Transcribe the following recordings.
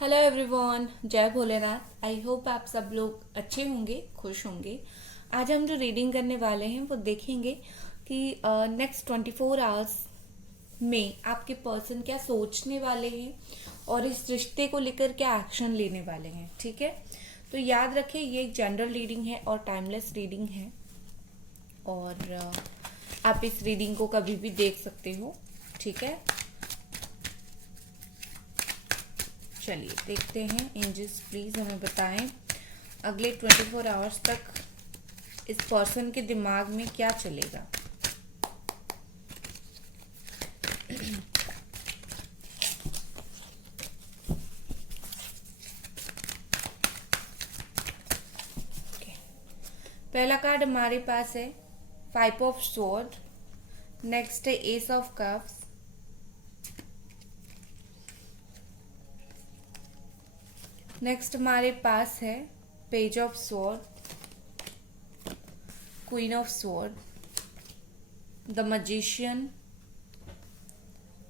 Hello everyone, जय Bholenath. I hope आप सब लोग अच्छे होंगे, खुश होंगे। आज हम जो रीडिंग करने वाले हैं वो देखेंगे कि नेक्स्ट 24 आवर्स में आपके पर्सन क्या सोचने वाले हैं और इस रिश्ते को लेकर क्या एक्शन लेने वाले हैं। ठीक है, तो याद रखें ये एक जनरल रीडिंग है और टाइमलेस रीडिंग है और आप इस रीडिंग को कभी भी देख सकते हो। ठीक है, चलिए देखते हैं। एंजल्स प्लीज हमें बताएं अगले 24 आवर्स तक इस पर्सन के दिमाग में क्या चलेगा। okay. पहला कार्ड हमारे पास है 5 ऑफ स्वॉर्ड, नेक्स्ट है एस ऑफ कप्स, नेक्स्ट हमारे पास है page of sword, queen of sword, the magician.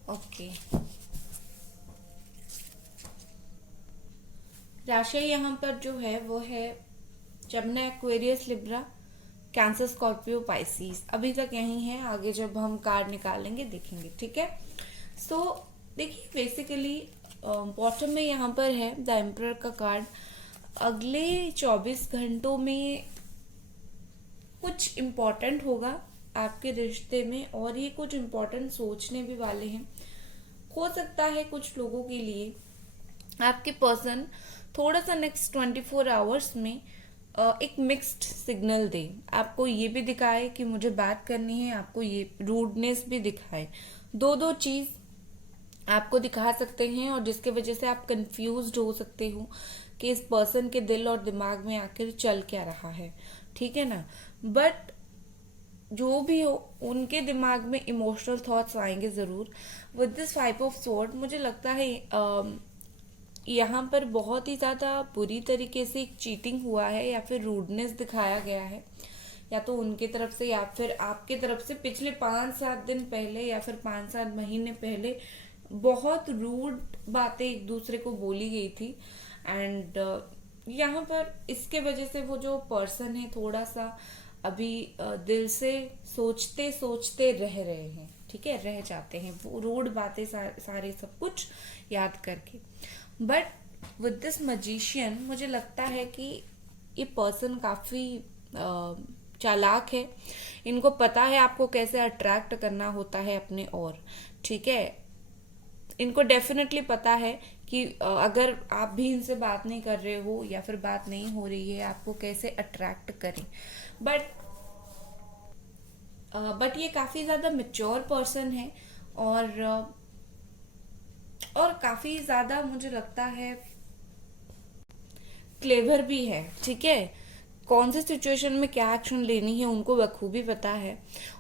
Okay, राशि यहाँ पर जो है वो है जमना, Aquarius, Libra, Cancer, Scorpio, Pisces. अभी तक यही है, आगे जब हम कार्ड निकालेंगे देखेंगे। ठीक है, सो देखिए बेसिकली बॉटम में यहाँ पर है द एम्परर का कार्ड। अगले 24 घंटों में कुछ इम्पोर्टेंट होगा आपके रिश्ते में और ये कुछ इम्पोर्टेंट सोचने भी वाले हैं। हो सकता है कुछ लोगों के लिए आपके पर्सन थोड़ा सा नेक्स्ट 24 आवर्स में एक मिक्स्ड सिग्नल दे। आपको ये भी दिखाए कि मुझे बात करनी है, आपको ये रूडनेस भी दिखाए। दो दो चीज आपको दिखा सकते हैं और जिसके वजह से आप कंफ्यूज्ड हो सकते हो कि इस पर्सन के दिल और दिमाग में आखिर चल क्या रहा है। ठीक है ना, बट जो भी हो उनके दिमाग में इमोशनल थॉट्स आएंगे जरूर। विद दिस 5 ऑफ स्वॉर्ड मुझे लगता है यहाँ पर बहुत ही ज्यादा बुरी तरीके से एक चीटिंग हुआ है या फिर रूडनेस दिखाया गया है, या तो उनके तरफ से या फिर आपके तरफ से। पिछले 5-7 दिन पहले या फिर 5-7 महीने पहले बहुत रूड बातें एक दूसरे को बोली गई थी एंड यहाँ पर इसके वजह से वो जो पर्सन है थोड़ा सा अभी दिल से सोचते सोचते रह रहे हैं। ठीक है, रह जाते हैं वो रूड बातें सारे सब कुछ याद करके। बट विद दिस मैजिशियन मुझे लगता है कि ये पर्सन काफी चालाक है। इनको पता है आपको कैसे अट्रैक्ट करना होता है अपने ओर। ठीक है, इनको डेफिनेटली पता है कि अगर आप भी इनसे बात नहीं कर रहे हो या फिर बात नहीं हो रही है आपको कैसे अट्रैक्ट करें। बट ये काफी ज्यादा मेच्योर पर्सन है और काफी ज्यादा मुझे लगता है क्लेवर भी है। ठीक है, कौन सी सिचुएशन में क्या एक्शन लेनी है उनको बखूबी पता है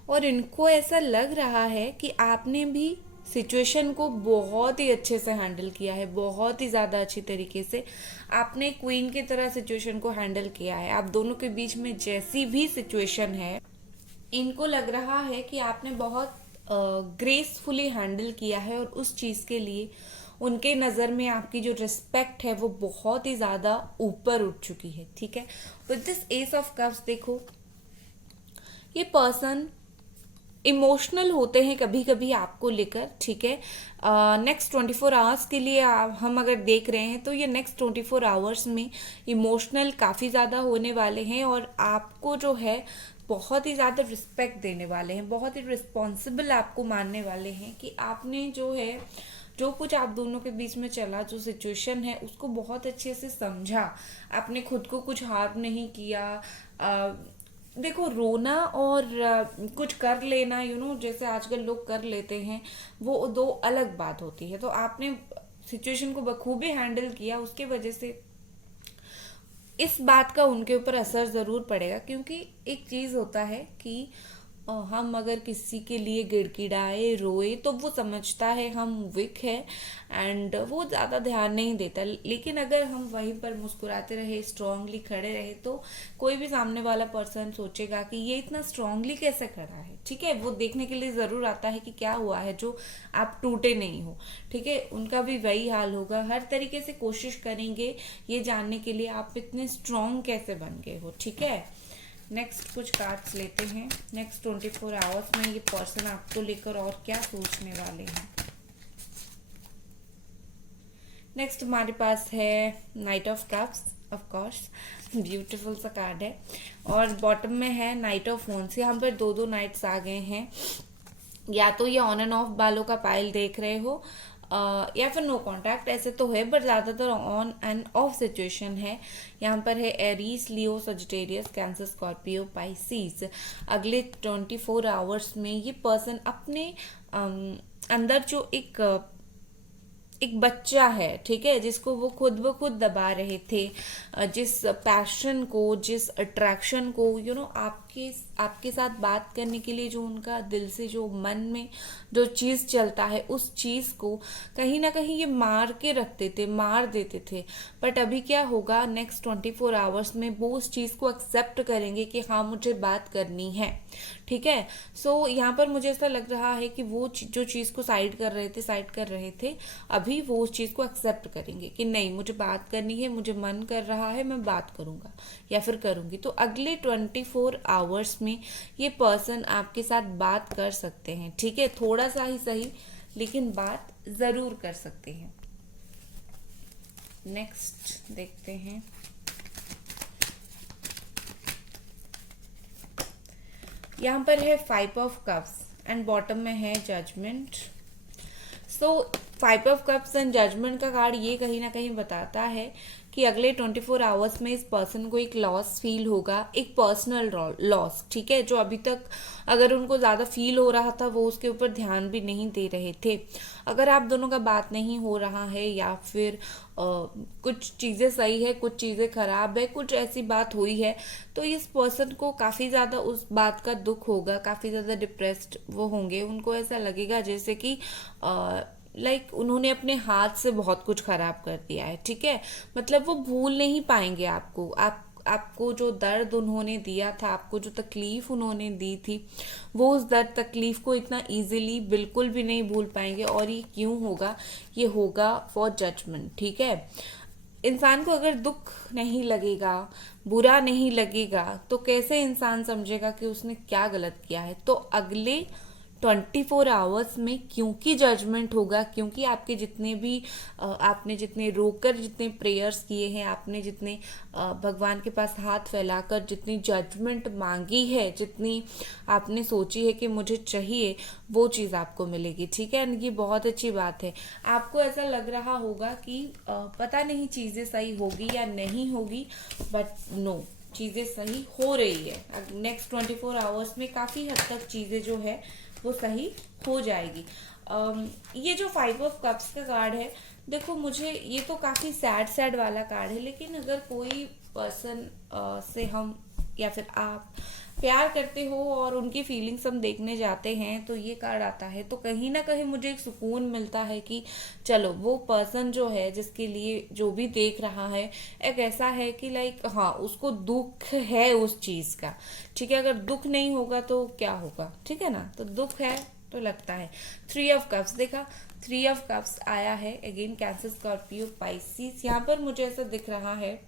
और इनको ऐसा लग रहा है कि आपने भी सिचुएशन को बहुत ही अच्छे से हैंडल किया है, बहुत ही ज्यादा अच्छी तरीके से आपने क्वीन की तरह सिचुएशन को हैंडल किया है। आप दोनों के बीच में जैसी भी सिचुएशन है इनको लग रहा है कि आपने बहुत ग्रेसफुली हैंडल किया है और उस चीज के लिए उनके नजर में आपकी जो रिस्पेक्ट है वो बहुत ही ज्यादा ऊपर उठ चुकी है। ठीक है, with this S of cups देखो ये पर्सन इमोशनल होते हैं कभी कभी आपको लेकर। ठीक है, नेक्स्ट 24 आवर्स के लिए हम अगर देख रहे हैं तो ये नेक्स्ट 24 आवर्स में इमोशनल काफी ज्यादा होने वाले हैं और आपको जो है बहुत ही ज्यादा रिस्पेक्ट देने वाले हैं, बहुत ही रिस्पॉन्सिबल आपको मानने वाले हैं कि आपने जो है जो कुछ आप दोनों के बीच में चला, जो सिचुएशन है उसको बहुत अच्छे से समझा। आपने खुद को कुछ हार्म नहीं किया। देखो रोना और कुछ कर लेना जैसे आजकल लोग कर लेते हैं वो दो अलग बात होती है। तो आपने सिचुएशन को बखूबी हैंडल किया, उसके वजह से इस बात का उनके ऊपर असर जरूर पड़ेगा। क्योंकि एक चीज होता है कि हम अगर किसी के लिए गिड़गिड़ाए रोए तो वो समझता है हम वीक है एंड वो ज़्यादा ध्यान नहीं देता। लेकिन अगर हम वहीं पर मुस्कुराते रहे, स्ट्रांगली खड़े रहे, तो कोई भी सामने वाला पर्सन सोचेगा कि ये इतना स्ट्रांगली कैसे खड़ा है। ठीक है, वो देखने के लिए ज़रूर आता है कि क्या हुआ है जो आप टूटे नहीं हो। ठीक है, उनका भी वही हाल होगा। हर तरीके से कोशिश करेंगे ये जानने के लिए आप इतने स्ट्रांग कैसे बन गए हो। ठीक है, नेक्स्ट कुछ कार्ड्स लेते हैं। नेक्स्ट 24 आवर्स में ये पर्सन आपको लेकर और क्या सोचने वाले हैं। नेक्स्ट हमारे पास है night of cups. Of course beautiful सा कार्ड है और बॉटम में है नाइट ऑफ फोन्स। यहाँ पर दो दो नाइट्स आ गए हैं। या तो ये ऑन एंड ऑफ बालों का पाइल देख रहे हो या फिर नो कांटेक्ट, ऐसे तो है बट ज़्यादातर ऑन एंड ऑफ सिचुएशन है। यहाँ पर है एरीज, लियो, सजिटेरियस, कैंसर, स्कॉर्पियो, पाइसीज। अगले 24 आवर्स में ये पर्सन अपने अंदर जो एक बच्चा है, ठीक है, जिसको वो खुद ब खुद दबा रहे थे, जिस पैशन को, जिस अट्रैक्शन को आपके साथ बात करने के लिए जो उनका दिल से जो मन में जो चीज़ चलता है, उस चीज़ को कहीं ना कहीं ये मार के रखते थे, मार देते थे। बट अभी क्या होगा, नेक्स्ट 24 आवर्स में वो उस चीज़ को एक्सेप्ट करेंगे कि हाँ मुझे बात करनी है। ठीक है, सो यहाँ पर मुझे ऐसा लग रहा है कि वो जो चीज़ को साइड कर रहे थे अभी वो उस चीज़ को एक्सेप्ट करेंगे कि नहीं मुझे बात करनी है, मुझे मन कर रहा है, मैं बात करूँगा या फिर करूँगी। तो अगले 24 आवर्स में ये पर्सन आपके साथ बात कर सकते हैं। ठीक है, थोड़ा सा ही सही लेकिन बात ज़रूर कर सकते हैं। नेक्स्ट देखते हैं। यहाँ पर है 5 ऑफ कप्स एंड बॉटम में है judgement. So 5 of cups and judgement का कार्ड ये कहीं ना कहीं बताता है कि अगले 24 आवर्स में इस पर्सन को एक लॉस फील होगा, एक पर्सनल लॉस। ठीक है, जो अभी तक अगर उनको ज़्यादा फील हो रहा था वो उसके ऊपर ध्यान भी नहीं दे रहे थे। अगर आप दोनों का बात नहीं हो रहा है या फिर कुछ चीज़ें सही है, कुछ चीज़ें खराब है, कुछ ऐसी बात हुई है, तो इस पर्सन को काफ़ी ज़्यादा उस बात का दुख होगा, काफ़ी ज़्यादा डिप्रेस्ड वो होंगे। उनको ऐसा लगेगा जैसे कि उन्होंने अपने हाथ से बहुत कुछ खराब कर दिया है। ठीक है, मतलब वो भूल नहीं पाएंगे आपको जो दर्द उन्होंने दिया था, आपको जो तकलीफ उन्होंने दी थी, वो उस दर्द तकलीफ को इतना इजीली बिल्कुल भी नहीं भूल पाएंगे। और ये क्यों होगा, ये होगा फॉर जजमेंट। ठीक है, इंसान को अगर दुख नहीं लगेगा, बुरा नहीं लगेगा, तो कैसे इंसान समझेगा कि उसने क्या गलत किया है। तो अगले 24 आवर्स में क्योंकि जजमेंट होगा, क्योंकि आपके जितने भी आपने जितने रोकर जितने प्रेयर्स किए हैं, आपने जितने भगवान के पास हाथ फैलाकर जितनी जजमेंट मांगी है, जितनी आपने सोची है कि मुझे चाहिए, वो चीज़ आपको मिलेगी। ठीक है, ये बहुत अच्छी बात है। आपको ऐसा लग रहा होगा कि पता नहीं चीज़ें सही होगी या नहीं होगी, बट नो, चीज़ें सही हो रही है। नेक्स्ट 24 आवर्स में काफ़ी हद तक चीज़ें जो है वो सही हो जाएगी। ये जो 5 ऑफ कप्स का कार्ड है, देखो मुझे ये तो काफ़ी सैड वाला कार्ड है, लेकिन अगर कोई पर्सन से हम या फिर आप प्यार करते हो और उनकी फीलिंग्स हम देखने जाते हैं तो ये कार्ड आता है, तो कहीं ना कहीं मुझे एक सुकून मिलता है कि चलो वो पर्सन जो है जिसके लिए जो भी देख रहा है एक ऐसा है कि हाँ उसको दुख है उस चीज़ का। ठीक है, अगर दुख नहीं होगा तो क्या होगा, ठीक है ना, तो दुख है तो लगता है। 3 ऑफ कप्स देखा, 3 ऑफ कप्स आया है अगेन, कैंसर, स्कॉर्पियो, पाइसिस। यहाँ पर मुझे ऐसा दिख रहा है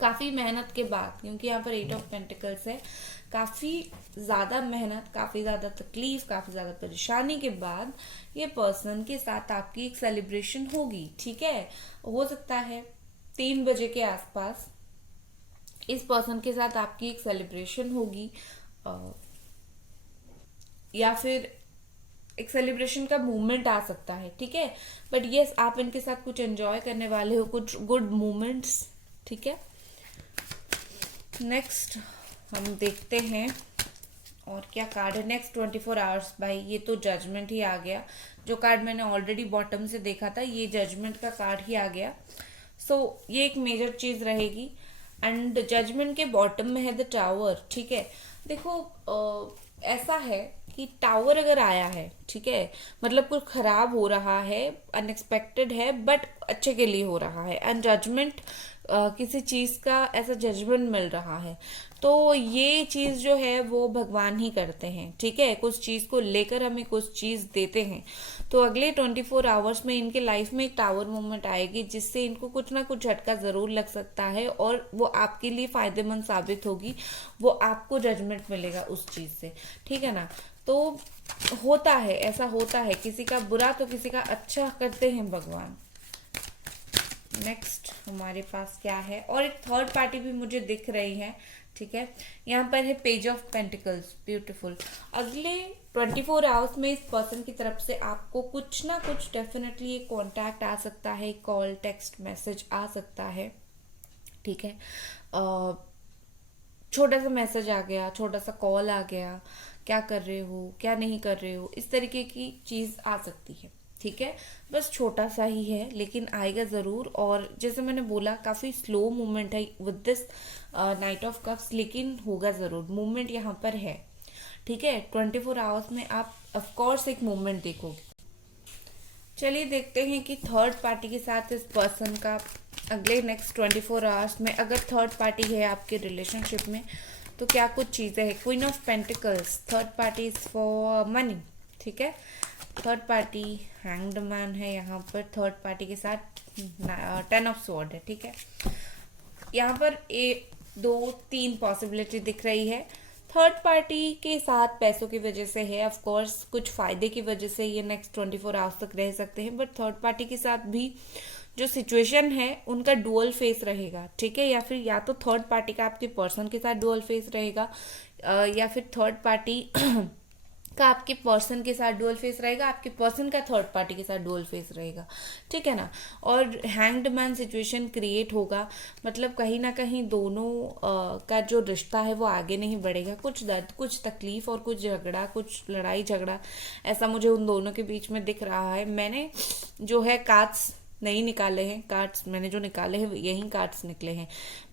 काफ़ी मेहनत के बाद, क्योंकि यहाँ पर 8 ऑफ पेंटिकल्स है, काफ़ी ज़्यादा मेहनत, काफ़ी ज़्यादा तकलीफ, काफ़ी ज़्यादा परेशानी के बाद ये पर्सन के साथ आपकी एक सेलिब्रेशन होगी। ठीक है, हो सकता है 3 बजे के आसपास इस पर्सन के साथ आपकी एक सेलिब्रेशन होगी, या फिर एक सेलिब्रेशन का मूवमेंट आ सकता है। ठीक है, बट यस आप इनके साथ कुछ एंजॉय करने वाले हो, कुछ गुड मोमेंट्स। ठीक है, नेक्स्ट हम देखते हैं और क्या कार्ड है। नेक्स्ट 24 आवर्स, भाई ये तो जजमेंट ही आ गया। जो कार्ड मैंने ऑलरेडी बॉटम से देखा था, ये जजमेंट का कार्ड ही आ गया। सो ये एक मेजर चीज़ रहेगी। एंड जजमेंट के बॉटम में है द टावर। ठीक है, देखो ऐसा है कि टावर अगर आया है, ठीक है, मतलब कुछ खराब हो रहा है, अनएक्सपेक्टेड है, बट अच्छे के लिए हो रहा है, एंड जजमेंट, किसी चीज का ऐसा जजमेंट मिल रहा है, तो ये चीज जो है वो भगवान ही करते हैं, ठीक है। कुछ चीज को लेकर हमें कुछ चीज देते हैं, तो अगले 24 आवर्स में इनके लाइफ में एक टावर मोमेंट आएगी जिससे इनको कुछ ना कुछ झटका जरूर लग सकता है, और वो आपके लिए फायदेमंद साबित होगी, वो आपको जजमेंट मिलेगा उस चीज से, ठीक है ना। तो होता है, ऐसा होता है, किसी का बुरा तो किसी का अच्छा करते हैं भगवान। नेक्स्ट हमारे पास क्या है, और एक थर्ड पार्टी भी मुझे दिख रही है, ठीक है। यहाँ पर है पेज ऑफ पेंटिकल्स, ब्यूटीफुल। अगले 24 आवर्स में इस पर्सन की तरफ से आपको कुछ ना कुछ डेफिनेटली एक कॉन्टैक्ट आ सकता है, कॉल, टेक्स्ट मैसेज आ सकता है, ठीक है। छोटा सा मैसेज आ गया, छोटा सा कॉल आ गया, क्या कर रहे हो, क्या नहीं कर रहे हो, इस तरीके की चीज आ सकती है, ठीक है। बस छोटा सा ही है लेकिन आएगा जरूर, और जैसे मैंने बोला काफी स्लो मूवमेंट है with this night of cups, लेकिन होगा जरूर, मूवमेंट यहाँ पर है, ठीक है। 24 आवर्स में आप ऑफकोर्स एक मूवमेंट देखोगे। चलिए देखते हैं कि थर्ड पार्टी के साथ इस पर्सन का अगले नेक्स्ट 24 आवर्स में, अगर थर्ड पार्टी है आपके रिलेशनशिप में, तो क्या कुछ चीज़ें हैं। Queen of pentacles, third party is for money, ठीक है। थर्ड पार्टी हैंग्ड मैन है यहाँ पर, थर्ड पार्टी के साथ 10 ऑफ स्वॉर्ड है, ठीक है। यहाँ पर एक, दो, तीन पॉसिबिलिटी दिख रही है। थर्ड पार्टी के साथ पैसों की वजह से है, ऑफ कोर्स कुछ फायदे की वजह से ये नेक्स्ट 24 आवर्स तक रह सकते हैं, बट थर्ड पार्टी के साथ भी जो सिचुएशन है उनका डुअल फेस रहेगा, ठीक है। या फिर या तो थर्ड पार्टी का आपके पर्सन के साथ डुअल फेस रहेगा, या फिर थर्ड पार्टी का आपके पर्सन के साथ डुअल फेस रहेगा, आपके पर्सन का थर्ड पार्टी के साथ डुअल फेस रहेगा, ठीक है ना। और हैंग्ड मैन सिचुएशन क्रिएट होगा, मतलब कहीं ना कहीं दोनों का जो रिश्ता है वो आगे नहीं बढ़ेगा, कुछ दर्द, कुछ तकलीफ और कुछ झगड़ा, कुछ लड़ाई झगड़ा, ऐसा मुझे उन दोनों के बीच में दिख रहा है। मैंने जो है कार्ड्स नहीं निकाले हैं, कार्ड्स मैंने जो निकाले हैं यही कार्ड्स निकले हैं,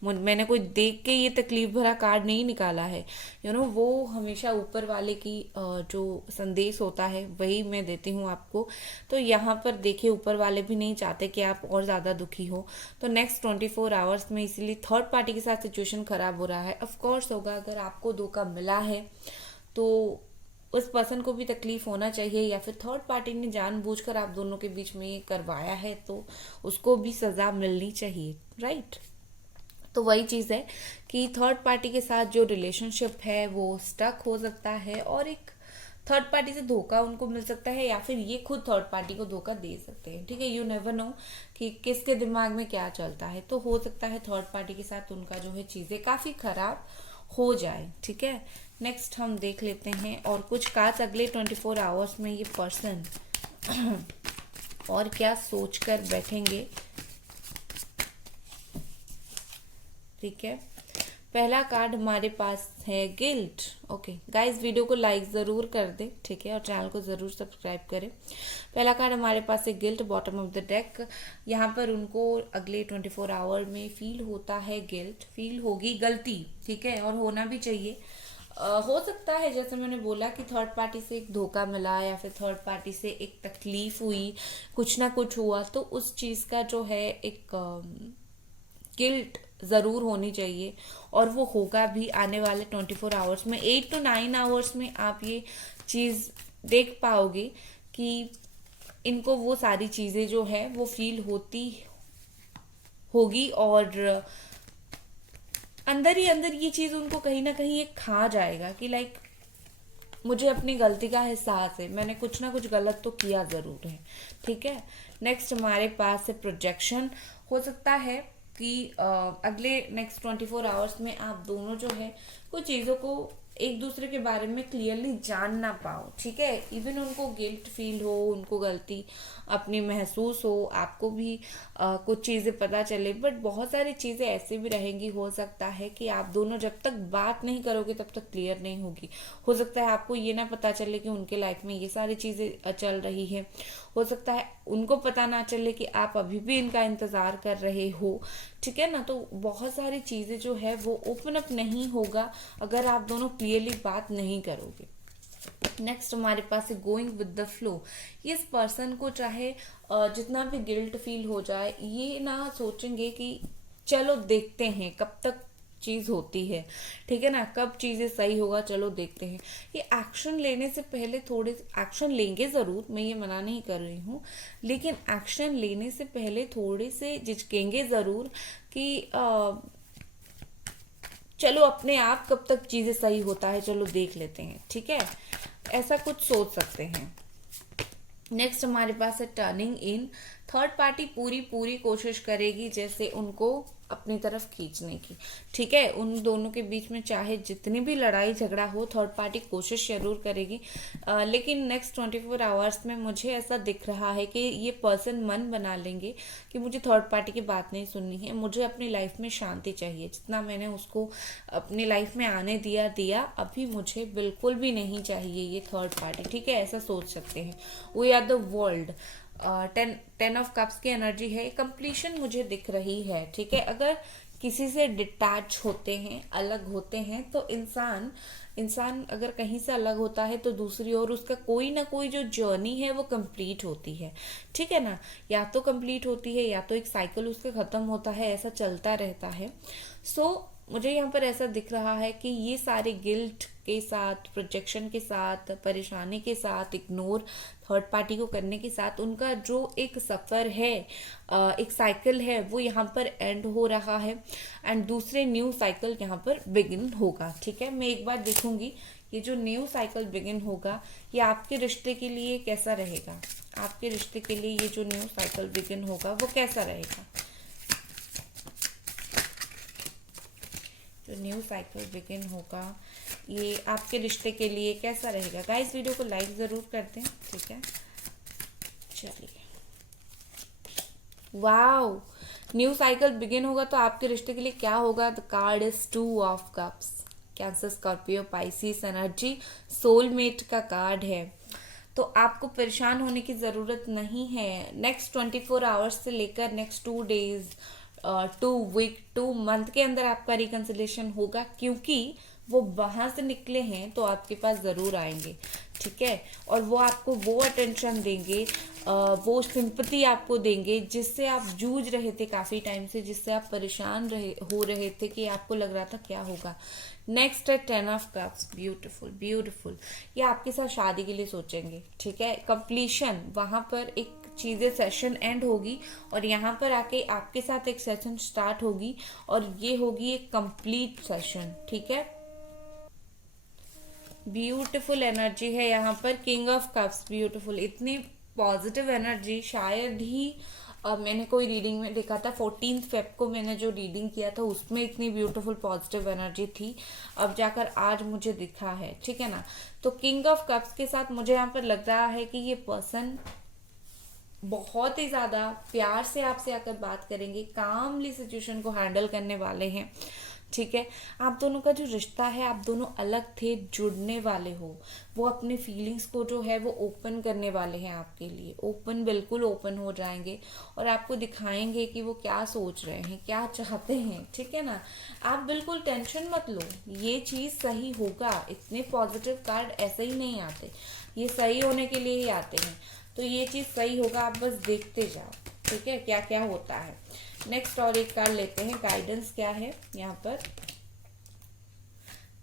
मैंने कोई देख के ये तकलीफ भरा कार्ड नहीं निकाला है, वो हमेशा ऊपर वाले की जो संदेश होता है वही मैं देती हूँ आपको। तो यहाँ पर देखिए, ऊपर वाले भी नहीं चाहते कि आप और ज़्यादा दुखी हो, तो नेक्स्ट 24 आवर्स में इसीलिए थर्ड पार्टी के साथ सिचुएशन खराब हो रहा है। ऑफकोर्स होगा, अगर आपको धोखा मिला है तो उस पर्सन को भी तकलीफ होना चाहिए, या फिर थर्ड पार्टी ने जानबूझकर आप दोनों के बीच में ये करवाया है तो उसको भी सजा मिलनी चाहिए, राइट। तो वही चीज़ है कि थर्ड पार्टी के साथ जो रिलेशनशिप है वो स्टक हो सकता है, और एक थर्ड पार्टी से धोखा उनको मिल सकता है, या फिर ये खुद थर्ड पार्टी को धोखा दे सकते हैं, ठीक है। यू नेवर नो कि किसके दिमाग में क्या चलता है, तो हो सकता है थर्ड पार्टी के साथ उनका जो है चीज़ें काफ़ी खराब हो जाए, ठीक है। नेक्स्ट हम देख लेते हैं और कुछ कार्ड्स अगले 24 आवर्स में ये पर्सन और क्या सोच कर बैठेंगे, ठीक है। पहला कार्ड हमारे पास है गिल्ट। ओके गाइस, वीडियो को लाइक ज़रूर कर दे, ठीक है, और चैनल को ज़रूर सब्सक्राइब करें। पहला कार्ड हमारे पास है guilt, bottom of the deck. यहाँ पर उनको अगले 24 आवर में फील होता है गिल्ट, फील होगी गलती, ठीक है, और होना भी चाहिए। हो सकता है जैसे मैंने बोला कि थर्ड पार्टी से एक धोखा मिला, या फिर थर्ड पार्टी से एक तकलीफ हुई, कुछ ना कुछ हुआ, तो उस चीज़ का जो है एक गिल्ट ज़रूर होनी चाहिए, और वो होगा भी आने वाले 24 आवर्स में। 8 to 9 आवर्स में आप ये चीज़ देख पाओगे कि इनको वो सारी चीज़ें जो है वो फील होती होगी, और अंदर ही अंदर ये चीज़ उनको कहीं ना कहीं एक खा जाएगा कि लाइक मुझे अपनी गलती का एहसास है, मैंने कुछ ना कुछ गलत तो किया ज़रूर है, ठीक है। नेक्स्ट हमारे पास है प्रोजेक्शन। हो सकता है कि अगले नेक्स्ट 24 आवर्स में आप दोनों जो है कुछ चीज़ों को एक दूसरे के बारे में क्लियरली जान ना पाओ, ठीक है। इवन उनको गिल्ट फील हो, उनको गलती अपनी महसूस हो, आपको भी कुछ चीज़ें पता चले, बट बहुत सारी चीज़ें ऐसे भी रहेंगी, हो सकता है कि आप दोनों जब तक बात नहीं करोगे तब तक क्लियर नहीं होगी। हो सकता है आपको ये ना पता चले कि उनके लाइफ में ये सारी चीज़ें चल रही है, हो सकता है उनको पता ना चले कि आप अभी भी इनका इंतज़ार कर रहे हो, ठीक है ना। तो बहुत सारी चीज़ें जो है वो ओपन अप नहीं होगा अगर आप दोनों क्लियरली बात नहीं करोगे, नेक्स्ट हमारे पास है गोइंग विद द फ्लो। इस पर्सन को चाहे जितना भी गिल्ट फील हो जाए, ये ना सोचेंगे कि चलो देखते हैं कब तक चीज होती है, ठीक है ना, कब चीजें सही होगा, चलो देखते हैं। ये एक्शन लेने से पहले थोड़े एक्शन लेंगे जरूर, मैं ये मना नहीं कर रही हूँ, लेकिन एक्शन लेने से पहले थोड़े से झिझकेंगे जरूर कि चलो अपने आप कब तक चीजें सही होता है, चलो देख लेते हैं, ठीक है, ऐसा कुछ सोच सकते हैं। नेक्स्ट हमारे पास है टर्निंग इन। थर्ड पार्टी पूरी पूरी कोशिश करेगी जैसे उनको अपनी तरफ खींचने की, ठीक है, उन दोनों के बीच में चाहे जितनी भी लड़ाई झगड़ा हो, थर्ड पार्टी कोशिश जरूर करेगी। लेकिन नेक्स्ट 24 आवर्स में मुझे ऐसा दिख रहा है कि ये पर्सन मन बना लेंगे कि मुझे थर्ड पार्टी की बात नहीं सुननी है, मुझे अपनी लाइफ में शांति चाहिए, जितना मैंने उसको अपनी लाइफ में आने दिया अभी मुझे बिल्कुल भी नहीं चाहिए ये थर्ड पार्टी, ठीक है, ऐसा सोच सकते हैं। We are the world. 10 of cups की एनर्जी है, कंप्लीशन मुझे दिख रही है, ठीक है। अगर किसी से डिटैच होते हैं, अलग होते हैं, तो इंसान अगर कहीं से अलग होता है तो दूसरी ओर उसका कोई ना कोई जो जर्नी है वो कंप्लीट होती है, ठीक है ना, या तो कंप्लीट होती है या तो एक साइकिल उसका खत्म होता है, ऐसा चलता रहता है। सो मुझे यहाँ पर ऐसा दिख रहा है कि ये सारे गिल्ट के साथ, प्रोजेक्शन के साथ, परेशानी के साथ, इग्नोर थर्ड पार्टी को करने के साथ उनका जो एक सफ़र है, एक साइकिल है, वो यहाँ पर एंड हो रहा है एंड दूसरे न्यू साइकिल यहाँ पर बिगिन होगा, ठीक है। मैं एक बार देखूंगी ये जो न्यू साइकिल बिगिन होगा ये आपके रिश्ते के लिए कैसा रहेगा, आपके रिश्ते के लिए ये जो न्यू साइकिल बिगिन होगा वो कैसा रहेगा। जो न्यू साइकिल बिगिन होगा ये आपके रिश्ते के लिए कैसा रहेगा। गाइस वीडियो को लाइक ज़रूर करते हैं, ठीक है। चलिए, वाओ, न्यू साइकिल बिगिन होगा तो आपके रिश्ते के लिए क्या होगा। The card is 2 of cups. Cancer, Scorpio, Pisces energy, soulmate का कार्ड है। तो आपको परेशान होने की ज़रूरत नहीं है। नेक्स्ट 24 आवर्स से लेकर नेक्स्ट 2 डेज, 2 वीक, 2 मंथ के अंदर आपका रिकंसिलेशन होगा, क्योंकि वो वहां से निकले हैं तो आपके पास ज़रूर आएंगे, ठीक है। और वो आपको वो अटेंशन देंगे, वो सिंपैथी आपको देंगे जिससे आप जूझ रहे थे काफ़ी टाइम से, जिससे आप परेशान हो रहे थे कि आपको लग रहा था क्या होगा। नेक्स्ट है 10 ऑफ कप्स। ब्यूटीफुल ब्यूटीफुल, ये आपके साथ शादी के लिए सोचेंगे, ठीक है। कंप्लीशन, वहां पर एक चीज़ें सेशन एंड होगी और यहाँ पर आके आपके साथ एक सेशन स्टार्ट होगी और ये होगी एक कंप्लीट सेशन, ठीक है। ब्यूटीफुल एनर्जी है यहाँ पर। किंग ऑफ कप्स, ब्यूटीफुल, इतनी पॉजिटिव एनर्जी शायद ही मैंने कोई रीडिंग में देखा था। 14 फेब को मैंने जो रीडिंग किया था उसमें इतनी ब्यूटीफुल पॉजिटिव एनर्जी थी, अब जाकर आज मुझे दिखा है, ठीक है ना। तो किंग ऑफ कप्स के साथ मुझे यहाँ पर लग रहा है कि ये पर्सन बहुत ही ज़्यादा प्यार से आपसे आकर बात करेंगे, कामली सिचुएशन को हैंडल करने वाले हैं, ठीक है। आप दोनों का जो रिश्ता है, आप दोनों अलग थे, जुड़ने वाले हो, वो अपने फीलिंग्स को जो है वो ओपन करने वाले हैं आपके लिए, ओपन, बिल्कुल ओपन हो जाएंगे और आपको दिखाएंगे कि वो क्या सोच रहे हैं, क्या चाहते हैं, ठीक है ना। आप बिल्कुल टेंशन मत लो, ये चीज़ सही होगा। इतने पॉजिटिव कार्ड ऐसे ही नहीं आते, ये सही होने के लिए ही आते हैं, तो ये चीज़ सही होगा, आप बस देखते जाओ, ठीक है, क्या क्या होता है। नेक्स्ट और एक कार्ड लेते हैं, गाइडेंस क्या है यहाँ पर।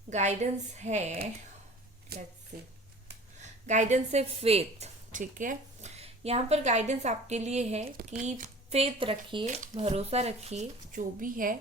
गाइडेंस है, लेट्स सी, गाइडेंस है फेथ, ठीक है। यहाँ पर गाइडेंस आपके लिए है कि फेथ रखिए, भरोसा रखिए, जो भी है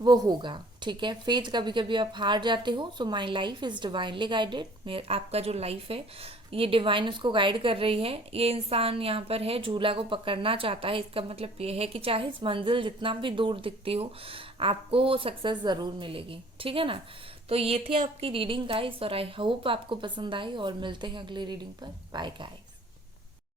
वो होगा, ठीक है। फेथ, कभी कभी आप हार जाते हो, so my life is divinely guided. आपका जो लाइफ है ये डिवाइन उसको गाइड कर रही है। ये इंसान यहाँ पर है, झूला को पकड़ना चाहता है, इसका मतलब ये है कि चाहे इस मंजिल जितना भी दूर दिखती हो, आपको सक्सेस ज़रूर मिलेगी, ठीक है ना। तो ये थी आपकी रीडिंग गाइस, और आई होप आपको पसंद आई, और मिलते हैं अगली रीडिंग पर। Bye guys.